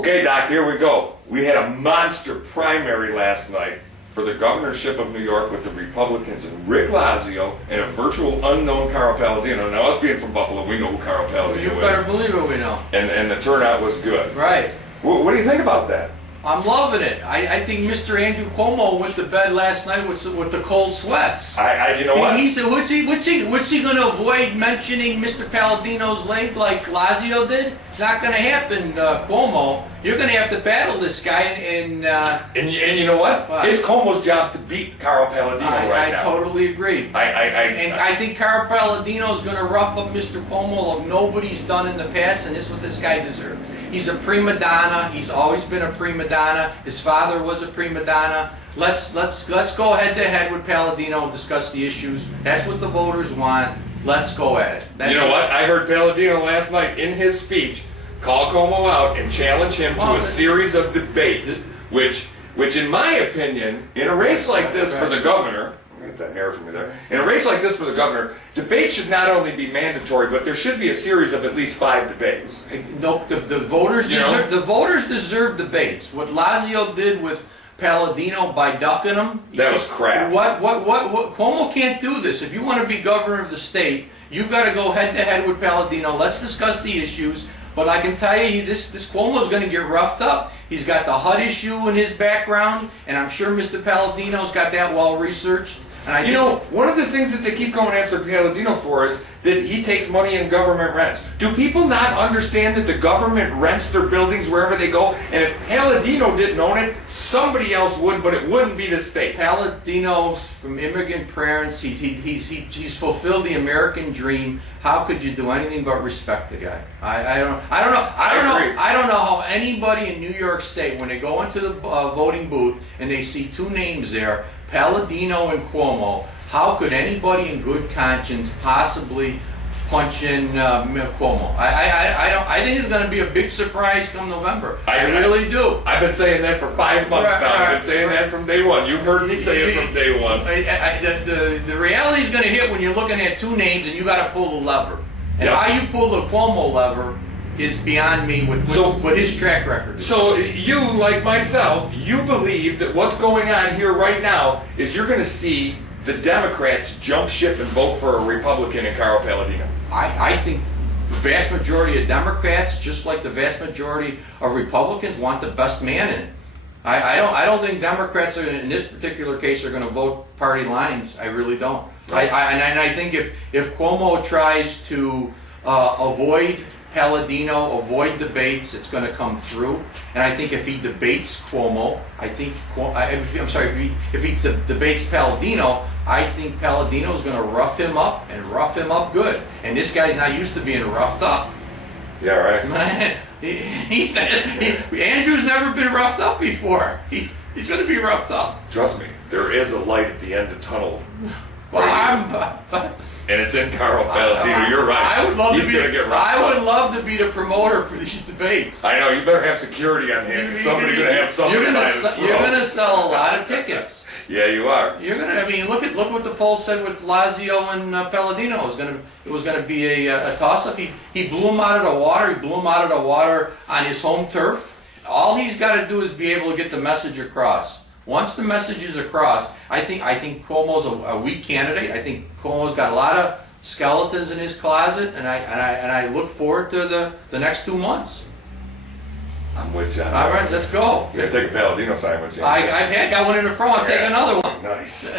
Okay, Doc, here we go. We had a monster primary last night for the governorship of New York with the Republicans and Rick Lazio and a virtual unknown Carl Paladino. Now, us being from Buffalo, we know who Carl Paladino is. You better believe it, we know. And the turnout was good. Right. What do you think about that? I'm loving it. I think Mr. Andrew Cuomo went to bed last night with the cold sweats. You know what? He said, what's he going to avoid mentioning Mr. Paladino's leg like Lazio did? It's not going to happen, Cuomo. You're going to have to battle this guy and you know what? It's Cuomo's job to beat Carl Paladino right now. I totally agree. I think Carl Paladino is going to rough up Mr. Cuomo like nobody's done in the past, and this is what this guy deserves. He's a prima donna. He's always been a prima donna. His father was a prima donna. Let's go head to head with Paladino and discuss the issues. That's what the voters want. Let's go at it. You know what? I heard Paladino last night in his speech call Cuomo out and challenge him to a series of debates, which in my opinion, in a race like this for the governor, get that hair from me there. In a race like this for the governor, debates should not only be mandatory, but there should be a series of at least 5 debates. No, the voters deserve debates. What Lazio did with Paladino by ducking him, that was crap. What Cuomo can't do this. If you want to be governor of the state, you've got to go head to head with Paladino. Let's discuss the issues. But I can tell you, this Cuomo is going to get roughed up. He's got the HUD issue in his background, and I'm sure Mr. Paladino's got that well researched. And you know, one of the things that they keep going after Paladino for is that he takes money in government rents. Do people not understand that the government rents their buildings wherever they go? And if Paladino didn't own it, somebody else would, but it wouldn't be the state. Paladino's from immigrant parents. He's fulfilled the American dream. How could you do anything but respect the guy? I don't know how anybody in New York State, when they go into the voting booth and they see 2 names there, Paladino and Cuomo, how could anybody in good conscience possibly punch in Cuomo? I think it's going to be a big surprise come November. I really do. I've been saying that for 5 months now. I've been saying that from day one. You've heard me say it from day one. The reality is going to hit when you're looking at 2 names and you got to pull the lever. And how you pull the Cuomo lever is beyond me with his track record. So you, like myself, you believe that what's going on here right now is you're going to see the Democrats jump ship and vote for a Republican in Carl Paladino. I think the vast majority of Democrats, just like the vast majority of Republicans, want the best man in. I don't think Democrats are, in this particular case, are going to vote party lines. I really don't. Right. And I think if Cuomo tries to avoid Paladino, avoid debates, it's going to come through. And I think if he debates Cuomo, if he debates Paladino, I think Paladino is going to rough him up and rough him up good. And this guy's not used to being roughed up. Yeah, right. Andrew's never been roughed up before. He's going to be roughed up. Trust me, there is a light at the end of the tunnel. Well, and it's in Carl Paladino. You're right. I would love to be the promoter for these debates. I know. You better have security on hand because somebody's going to have something by the throat. You're going to sell a lot of tickets. Yeah, you are. You're going to. I mean, look what the poll said with Lazio and Paladino. It was going to be a toss-up. He blew him out of the water. He blew him out of the water on his home turf. All he's got to do is be able to get the message across. Once the message is across, I think Cuomo's a weak candidate. I think Cuomo's got a lot of skeletons in his closet, and I look forward to the next 2 months. I'm with you. All right, let's go. You gotta take a Paladino sign with you. I've got one in the front. I'll take another one. Nice.